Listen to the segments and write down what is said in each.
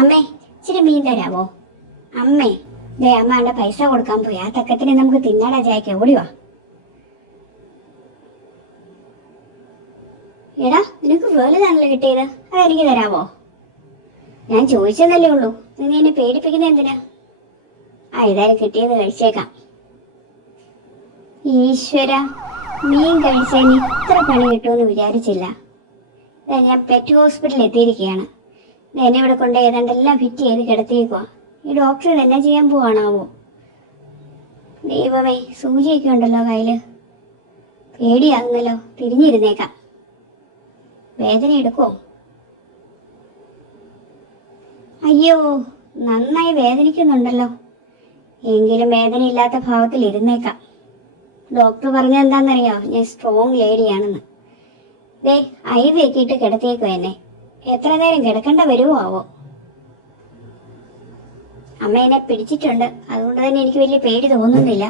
അമ്മേ, ഇച്ചിരി മീൻ തരാവോ? അമ്മേ, ദേ അമ്മാന്റെ പൈസ കൊടുക്കാൻ പോയി. ആ തക്കത്തിന് നമുക്ക് തിന്നാടാ ചായക്ക്. ഓടിവാ. എടാ, നിനക്ക് വലുതാണല്ലോ കിട്ടിയത്. അതെനിക്ക് തരാവോ? ഞാൻ ചോദിച്ചതല്ലേ ഉള്ളൂ. നീ എന്നെ പേടിപ്പിക്കുന്ന എന്തിനാ? ഏതായാലും കിട്ടിയത് കഴിച്ചേക്കാം. ഈശ്വര, മീൻ കഴിച്ചതിന് ഇത്ര പണി കിട്ടുമെന്ന് വിചാരിച്ചില്ല. ഞാൻ പെറ്റ് ഹോസ്പിറ്റലിൽ എത്തിയിരിക്കുകയാണ്. എന്നെ ഇവിടെ കൊണ്ട് ഏതാണ്ടെല്ലാം ഫിറ്റ് ചെയ്ത് കിടത്തിയേക്കുവാ. ഈ ഡോക്ടർ എന്നാ ചെയ്യാൻ പോവാണാവോ? ദൈവമേ, സൂചിയൊക്കെ ഉണ്ടല്ലോ കയ്യില്. പേടിയാകുന്നല്ലോ. തിരിഞ്ഞിരുന്നേക്കാം. വേദന എടുക്കോ? അയ്യോ, നന്നായി വേദനിക്കുന്നുണ്ടല്ലോ. എങ്കിലും വേദനയില്ലാത്ത ഭാവത്തിൽ ഇരുന്നേക്കാം. ഡോക്ടർ പറഞ്ഞ എന്താണെന്നറിയോ? ഞാൻ സ്ട്രോങ് ലേഡിയാണെന്ന്. ദേ IV ഒക്കെ ഇട്ട് കിടത്തിയേക്കോ എന്നെ. എത്ര നേരം കിടക്കേണ്ട വരുമോ ആവോ? അമ്മ എന്നെ പിടിച്ചിട്ടുണ്ട്. അതുകൊണ്ട് തന്നെ എനിക്ക് വലിയ പേടി തോന്നുന്നില്ല.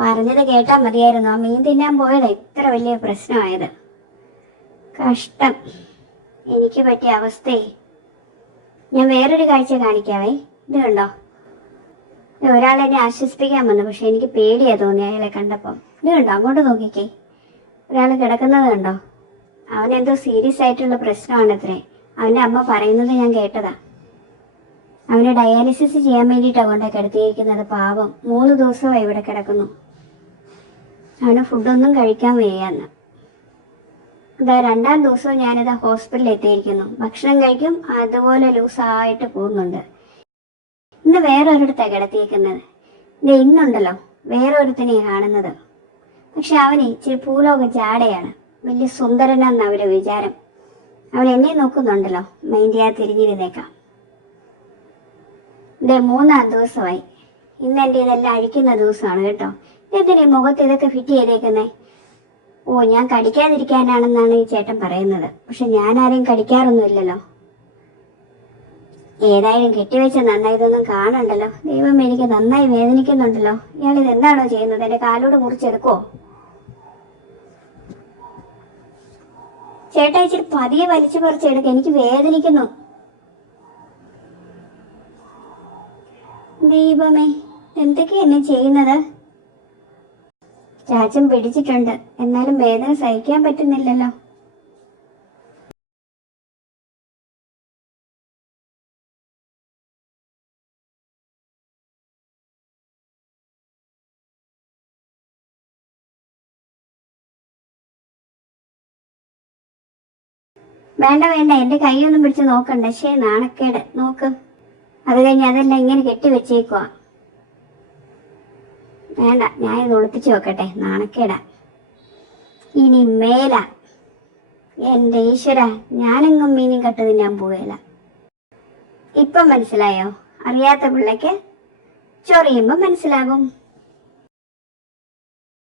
പറഞ്ഞത് കേട്ടാ മതിയായിരുന്നു. ആ മീൻ തിന്നാൻ പോയതാ ഇത്ര വലിയ പ്രശ്നമായത്. കഷ്ടം, എനിക്ക് പറ്റിയ അവസ്ഥയെ. ഞാൻ വേറൊരു കാഴ്ച കാണിക്കാവേ. ഇത് കണ്ടോ? ഒരാളെന്നെ ആശ്വസിപ്പിക്കാൻ വന്നു. പക്ഷെ എനിക്ക് പേടിയാ തോന്നി അയാളെ കണ്ടപ്പോൾ. ഇത് കണ്ടോ? അങ്ങോട്ട് നോക്കിക്കേ. ഒരാൾ കിടക്കുന്നത് കണ്ടോ? അവനെന്തോ സീരിയസ് ആയിട്ടുള്ള പ്രശ്നമാണത്രേ. അവന്റെ അമ്മ പറയുന്നത് ഞാൻ കേട്ടതാ. അവനെ ഡയാലിസിസ് ചെയ്യാൻ വേണ്ടിയിട്ടാണ് കൊണ്ട് കിടത്തിയിരിക്കുന്നത്. പാവം, 3 ദിവസമായി ഇവിടെ കിടക്കുന്നു. അവന് ഫുഡൊന്നും കഴിക്കാൻ വയ്യാന്ന്. ഇതാ 2ാം ദിവസവും ഞാനിതാ ഹോസ്പിറ്റലിൽ എത്തിയിരിക്കുന്നു. ഭക്ഷണം കഴിക്കും, അതുപോലെ ലൂസായിട്ട് പോകുന്നുണ്ട്. ഇന്ന് വേറൊരിടത്താണ് കിടത്തിയിരിക്കുന്നത്. ഇന്നുണ്ടല്ലോ വേറൊരുത്തനെ കാണുന്നത്. പക്ഷെ അവന് ഇച്ചിരി ഭൂലോക ജാടയാണ്. വലിയ സുന്ദരനെന്ന അവരുടെ വിചാരം. അവൻ എന്നെ നോക്കുന്നുണ്ടല്ലോ. മൈൻഡിയാ തിരിഞ്ഞിരുന്നേക്കാം. 3ാം ദിവസമായി. ഇന്ന് എൻ്റെ ഇതെല്ലാം അഴിക്കുന്ന ദിവസമാണ് കേട്ടോ. എന്തിനാ മുഖത്ത് ഇതൊക്കെ ഫിറ്റ് ചെയ്തേക്കുന്നേ? ഞാൻ കടിക്കാതിരിക്കാനാണെന്നാണ് ഈ ചേട്ടൻ പറയുന്നത്. പക്ഷെ ഞാൻ ആരെയും കടിക്കാറൊന്നുമില്ലല്ലോ. ഏതായാലും കെട്ടിവെച്ച നന്നായി. ഇതൊന്നും കാണണ്ടല്ലോ. ദൈവം, എനിക്ക് നന്നായി വേദനിക്കുന്നുണ്ടല്ലോ. ഇയാൾ ഇതെന്താണോ ചെയ്യുന്നത്? എന്റെ കാലോട് മുറിച്ചെടുക്കോ? ചേട്ടാ, ഇച്ചിരി പതിയെ വലിച്ചു പറിച്ചെടുക്ക. എനിക്ക് വേദനിക്കുന്നു. ദൈവമേ, എന്തൊക്കെയാ എന്നെ ചെയ്യുന്നത്? ചാച്ചൻ പിടിച്ചിട്ടുണ്ട്. എന്നാലും വേദന സഹിക്കാൻ പറ്റുന്നില്ലല്ലോ. വേണ്ട വേണ്ട, എന്റെ കൈയൊന്നും പിടിച്ച് നോക്കണ്ട. നാണക്കേട്. നോക്ക്. അത് കഴിഞ്ഞ് അതെല്ലാം ഇങ്ങനെ കെട്ടിവെച്ചേക്കുവാ. വേണ്ട, ഞാൻ ഇത് ഒളിപ്പിച്ചു വെക്കട്ടെ. നാണക്കേടാ. ഇനി മേല എന്റെ ഈശ്വര, ഞാനെങ്ങും മീനും കട്ട് തിന്നാൻ പോവുകയില്ല. ഇപ്പം മനസ്സിലായോ? അറിയാത്ത പിള്ളയ്ക്ക് ചൊറിയുമ്പോ മനസ്സിലാകും.